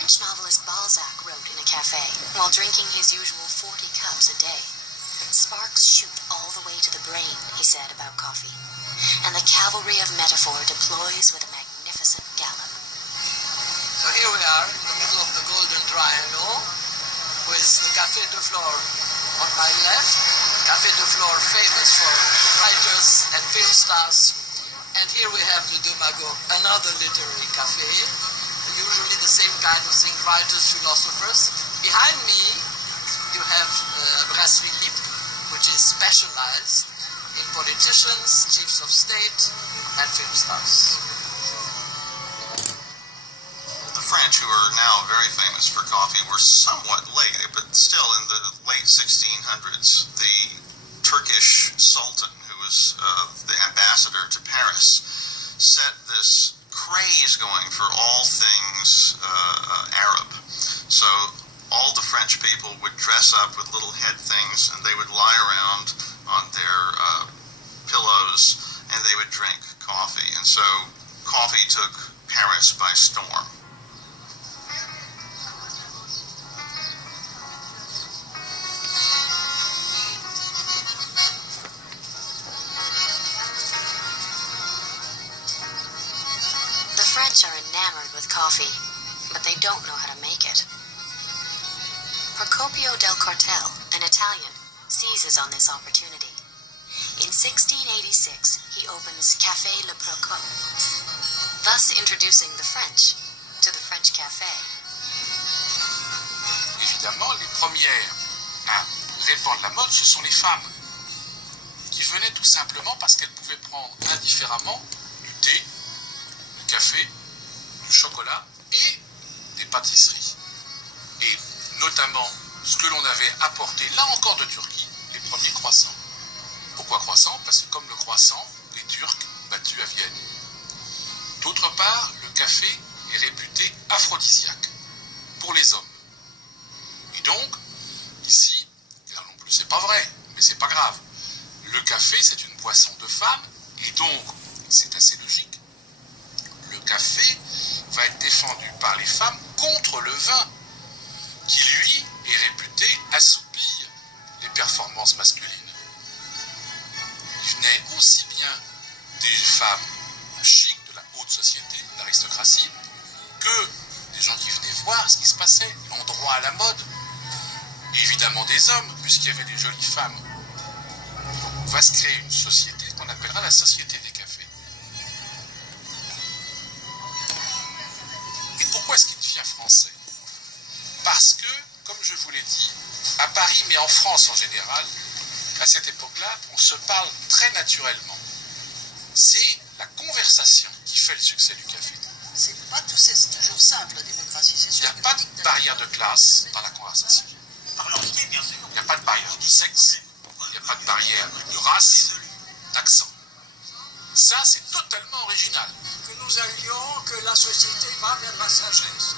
French novelist Balzac wrote in a cafe while drinking his usual 40 cups a day. Sparks shoot all the way to the brain, he said about coffee, and the cavalry of metaphor deploys with a magnificent gallop. So here we are in the middle of the Golden Triangle with the Café de Flore on my left. Café de Flore, famous for writers and film stars. And here we have Le Deux Magots, another literary cafe. Usually the same kind of thing, writers, philosophers. Behind me, you have Brasserie Lippe, which is specialized in politicians, chiefs of state, and film stars. The French, who are now very famous for coffee, were somewhat late, but still in the late 1600s, the Turkish Sultan, who was the ambassador to Paris, set this craze going for all things Arab. So all the French people would dress up with little head things, and they would lie around on their pillows, and they would drink coffee. And so coffee took Paris by storm. The French are enamored with coffee, but they don't know how to make it. Procopio del Cortell, an Italian, seizes on this opportunity. In 1686, he opens Café Le Procope, thus introducing the French to the French café. Évidemment, les premières à répandre la mode, ce sont les femmes, qui venaient tout simplement parce qu'elles pouvaient prendre indifféremment du thé, du café, du chocolat et des pâtisseries. Et notamment ce que l'on avait apporté, là encore de Turquie, les premiers croissants. Pourquoi croissants? Parce que comme le croissant, les Turcs battus à Vienne. D'autre part, le café est réputé aphrodisiaque pour les hommes. Et donc, ici, là non plus c'est pas vrai, mais c'est pas grave. Le café, c'est une boisson de femme, et donc, c'est assez logique. Le café va être défendu par les femmes contre le vin, qui lui est réputé assoupir les performances masculines. Il venait aussi bien des femmes chics de la haute société, de l'aristocratie, que des gens qui venaient voir ce qui se passait, l'endroit à la mode, et évidemment des hommes, puisqu'il y avait des jolies femmes. On va se créer une société qu'on appellera la société des cafés. Et pourquoi est-ce qu'il devient français? Parce que, comme je vous l'ai dit, à Paris, mais en France en général, à cette époque-là, on se parle très naturellement. C'est la conversation qui fait le succès du café. C'est pas tout, c'est toujours simple, la démocratie, c'est sûr. Il n'y a pas de barrière de classe dans la conversation. Il n'y a pas de barrière de sexe, il n'y a pas de barrière de race, d'accent. Ça, c'est totalement original. Que nous allions, que la société va vers la sagesse.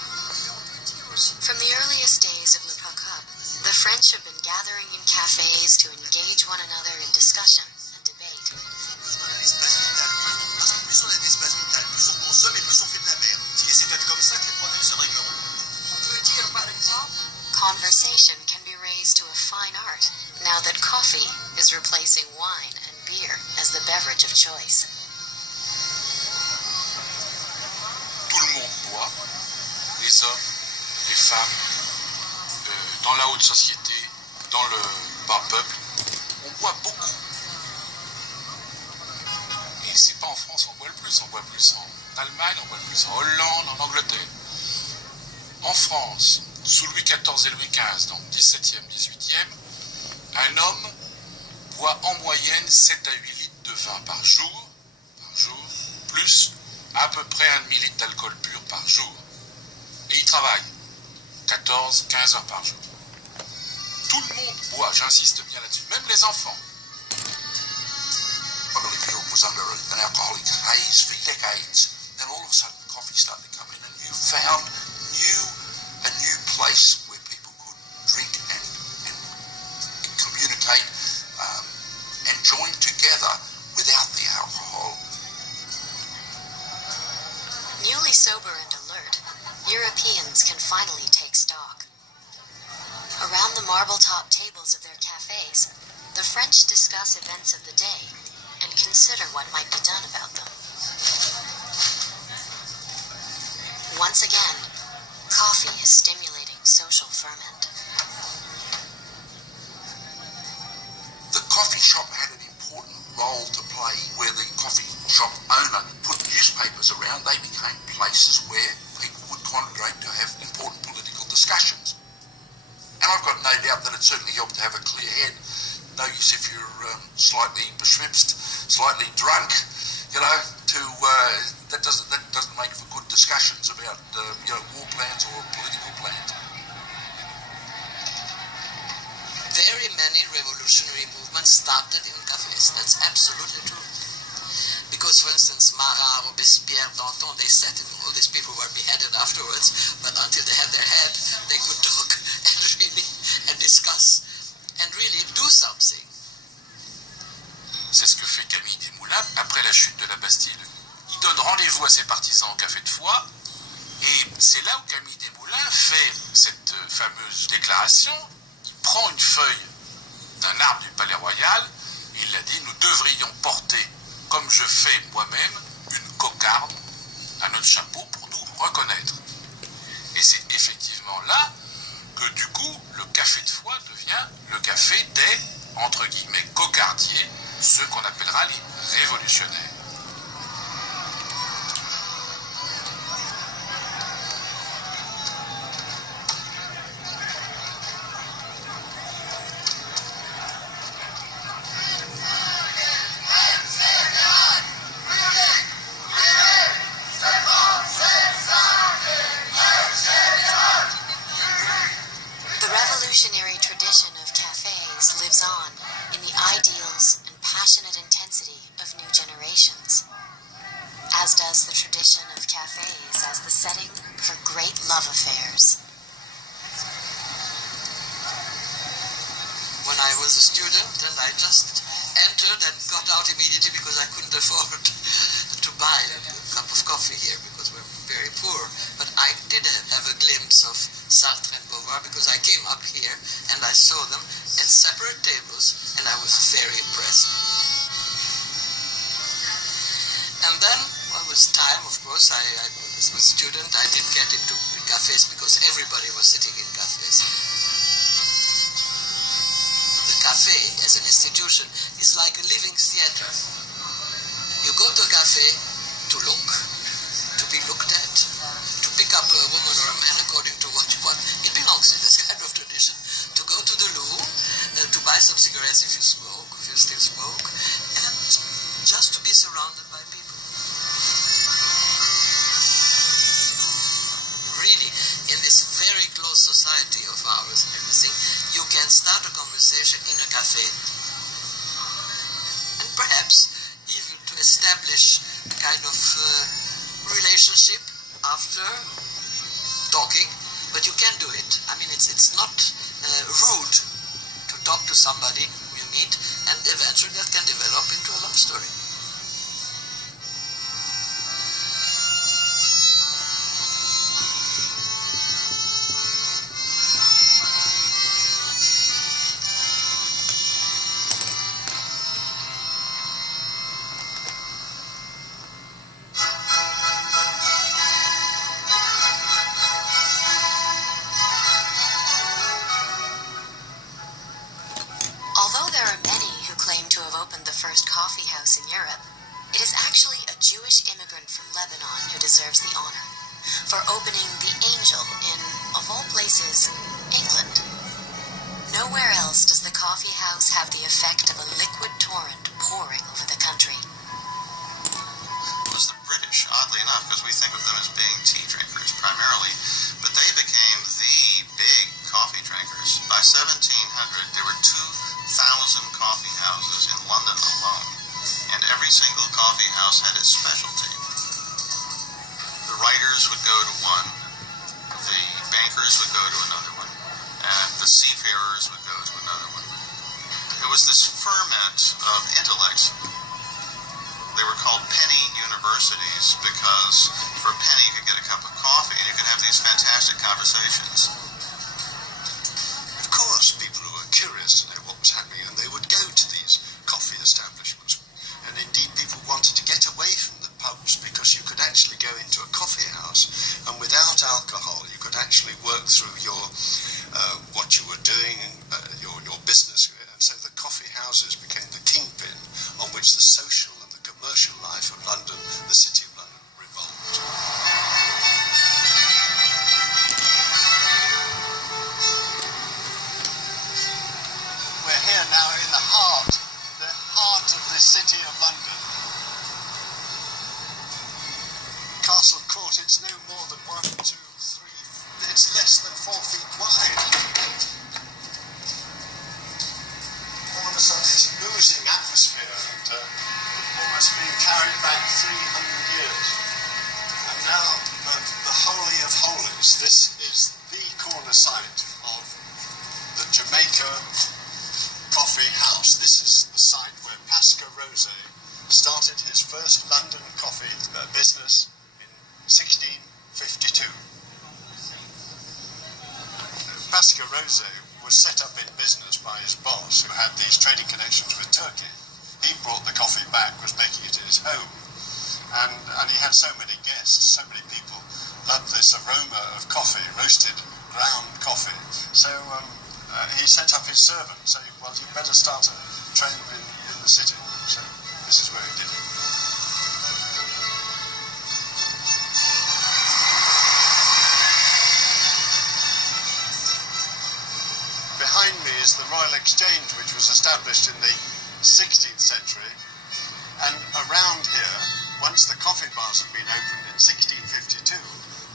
From the earliest days of Le Procope, the French have been gathering in cafes to engage one another in discussion and debate. Parce que plus on a d'espace vital, plus on consomme et plus on fait de la merde. Et c'est peut-être comme ça que les problèmes se régleront. On peut dire, par exemple, Conversation can be raised to a fine art now that coffee is replacing wine and beer as the beverage of choice. Tout le monde boit, les hommes, les femmes, dans la haute société, dans le bas peuple, on boit beaucoup. Et c'est pas en France on boit le plus, on boit plus en Allemagne, on boit plus en Hollande, en Angleterre. En France, sous Louis XIV et Louis XV, donc 17e, 18e, un homme boit en moyenne 7 à 8 litres de vin par jour, plus à peu près un demi-litre d'alcool pur par jour. Et il travaille 14, 15 heures par jour. Tout le monde boit, j'insiste bien là-dessus, même les enfants. I believe Europe was under an alcoholic haze for decades. Then all of a sudden coffee started to come in and you found a new place where people could drink and communicate and join together without the alcohol. Newly sober and alert, Europeans citizens can finally take stock. Around the marble-top tables of their cafes, the French discuss events of the day and consider what might be done about them. Once again, coffee is stimulating social ferment. The coffee shop had an important role to play where the coffee shop owner put newspapers around. They became places where people would congregate to have important political discussions. And I've got no doubt that it certainly helped to have a clear head. No use if you're slightly beschwipst, slightly drunk, that doesn't make for good discussions about war plans or political plans. Very many revolutionary movements started in cafes. That's absolutely true. Because, for instance, Marat, Robespierre, Danton, they sat and all these people were beheaded afterwards, but until they had their head, they could talk and discuss and really do something. C'est ce que fait Camille Desmoulins après la chute de la Bastille. Il donne rendez-vous à ses partisans au Café de Foix, et c'est là où Camille Desmoulins fait cette fameuse déclaration. Il prend une feuille d'un arbre du Palais Royal, et il a dit: nous devrions porter, comme je fais moi-même, une cocarde à notre chapeau pour nous reconnaître. Et c'est effectivement là que du coup le Café de Foix devient le café des, entre guillemets, cocardiers, ceux qu'on appellera les révolutionnaires. As does the tradition of cafes as the setting for great love affairs. When I was a student, and I just entered and got out immediately because I couldn't afford to buy a cup of coffee here because we're very poor. But I did have a glimpse of Sartre and Beauvoir because I came up here and I saw them at separate tables and I was very impressed. And then, well, with time, of course, I was a student. I didn't get into cafes because everybody was sitting in cafes. The cafe, as an institution, is like a living theater. You go to a cafe to look, to be looked at, to pick up a woman or a man according to what it belongs in this kind of tradition. To go to the loo, to buy some cigarettes if you smoke, if you still smoke, and just to be surrounded by people. Really, in this very close society of ours and everything, you can start a conversation in a cafe. And perhaps even to establish a kind of relationship after talking, but you can do it. I mean, it's not rude to talk to somebody you meet, and eventually that can develop into a love story. Coffee house in Europe, it is actually a Jewish immigrant from Lebanon who deserves the honor for opening the Angel in, of all places, England. Nowhere else does the coffee house have the effect of a liquid torrent pouring over the country. It was the British, oddly enough, because we think of them as being tea drinkers primarily, but they became the big coffee drinkers. By 1700, there were 2,000 coffee houses in London alone, and every single coffee house had its specialty. The writers would go to one, the bankers would go to another one, and the seafarers would go to another one. It was this ferment of intellect They were called penny universities because for a penny you could get a cup of coffee and you could have these fantastic conversations. Of course, people who were curious to know what was happening, and they would go to these coffee establishments. And indeed, people wanted to get away from the pubs because you could actually go into a coffee house, and without alcohol, you could actually work through your what you were doing, your business. And so the coffee houses became the kingpin on which the social and the commercial life of London, the City of London, revolved. We're here now in the heart of the City of London. Castle Court, it's no more than 1, 2, 3, it's less than 4 feet wide. All of a sudden it's losing atmosphere and almost being carried back 300 years. And now the Holy of Holies, this is the corner site of the Jamaica Coffee House. This is the site where Pascal Rose started his first London coffee business in 1652. Pascal Rose was set up in business by his boss, who had these trading connections with Turkey. He brought the coffee back, was making it his home, and he had so many guests, so many people loved this aroma of coffee, roasted ground coffee. So he set up his servant, saying, well, you better start a trade in the city. So this is where he did it. Behind me is the Royal Exchange, which was established in the 16th century. And around here, once the coffee bars had been opened in 1652,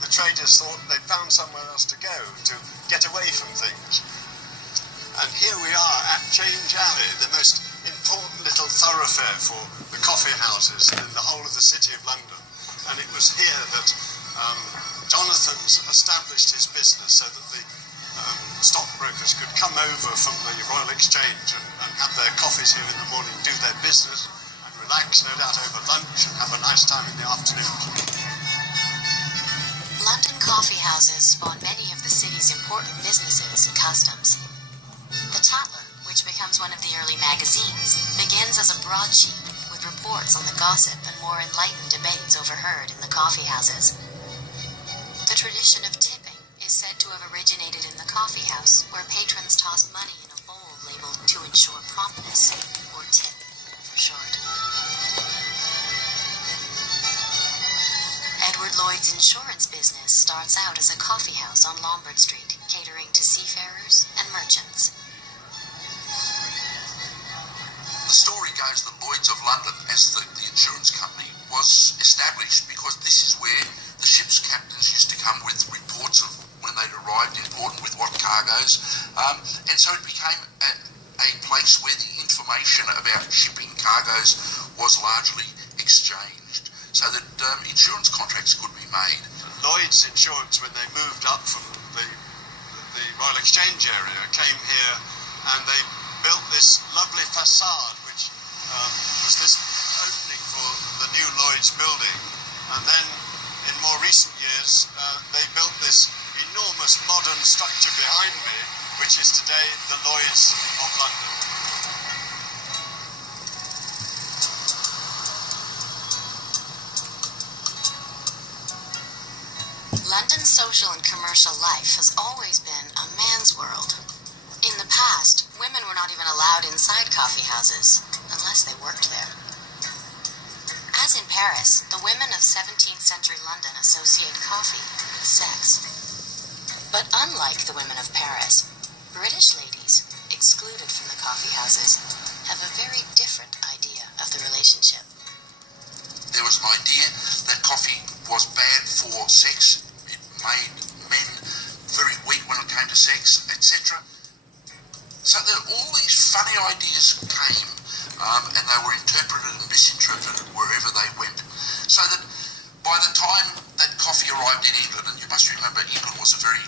the traders thought they'd found somewhere else to go, to get away from things. And here we are at Change Alley, the most important little thoroughfare for the coffee houses in the whole of the City of London. And it was here that Jonathan's established his business so that the stockbrokers could come over from the Royal Exchange and have their coffees here in the morning, do their business, and relax, no doubt, over lunch and have a nice time in the afternoon. London coffee houses spawn many of the city's important businesses and customs. The Tatler, which becomes one of the early magazines, begins as a broadsheet with reports on the gossip and more enlightened debates overheard in the coffee houses. The tradition of tipping is said to have originated in the coffee house, where patrons tossed money in a bowl labeled "to ensure promptness," or tip for short. Edward Lloyd's insurance business starts out as a coffee house on Lombard Street, catering to seafarers and merchants. The story goes that Lloyd's of London, as the insurance company, was established because this is where the ship's captains used to come with reports of when they'd arrived in port and with what cargoes. And so it became a place where the information about shipping cargoes was largely exchanged, so that insurance contracts could be made. Lloyd's Insurance, when they moved up from the Royal Exchange area, came here and they built this lovely facade, which was this opening for the new Lloyd's building. And then in more recent years, they built this enormous modern structure behind me, which is today the Lloyd's of London. London's social and commercial life has always been a man's world. In the past, women were not even allowed inside coffee houses, unless they worked there. As in Paris, the women of 17th century London associate coffee with sex. But unlike the women of Paris, British ladies, excluded from the coffee houses, have a very different idea of the relationship. There was an idea that coffee was bad for sex. It made men very weak when it came to sex, etc. So that all these funny ideas came, and they were interpreted and misinterpreted wherever they went. So that by the time that coffee arrived in England, and you must remember England was a very